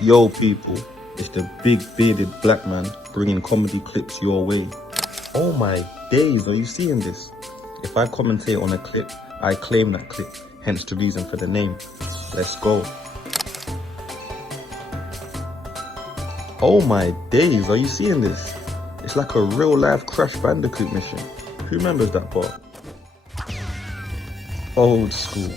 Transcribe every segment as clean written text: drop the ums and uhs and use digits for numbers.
Yo people, it's the big bearded black man bringing comedy clips your way. Oh my days, are you seeing this? If I commentate on a clip, I claim that clip, hence the reason for the name. Let's go. Oh my days, are you seeing this? It's like a real life Crash Bandicoot mission. Who remembers that part? Old school.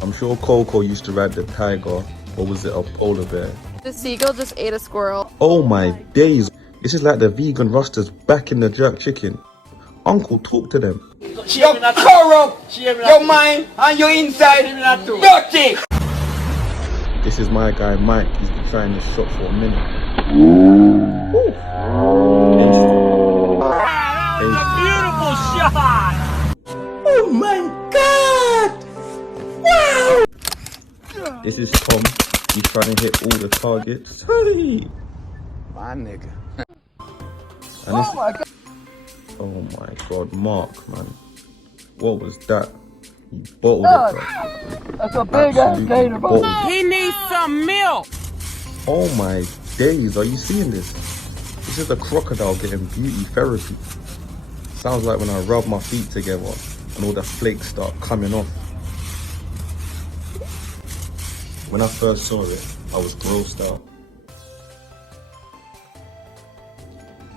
I'm sure Coco used to ride the tiger, or was it a polar bear? The seagull just ate a squirrel. Oh my days, this is like the vegan rosters back in the jerk chicken. Uncle, talk to them. You're corrupt, your mind and your inside dirty. This is my guy Mike, he's been trying this shot for a minute. Ooh. Beautiful shot. Oh my God. Wow. This is Tom, he's trying to hit all the targets. Hey. My nigga. Oh my God. Oh my God, Mark, man. What was that? He bottled it, bro. That's a big ass gator, bro. He needs some milk. Oh my days, are you seeing this? This is a crocodile getting beauty therapy. Sounds like when I rub my feet together and all the flakes start coming off. When I first saw it, I was grossed out.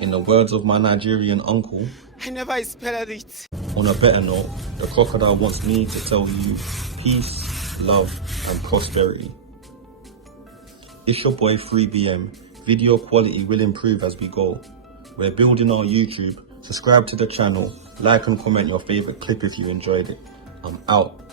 In the words of my Nigerian uncle, I never expected it. on a better note, the crocodile wants me to tell you peace, love and prosperity. It's your boy 3BM. Video quality will improve as we go. We're building our YouTube. Subscribe to the channel, like and comment your favorite clip if you enjoyed it. I'm out.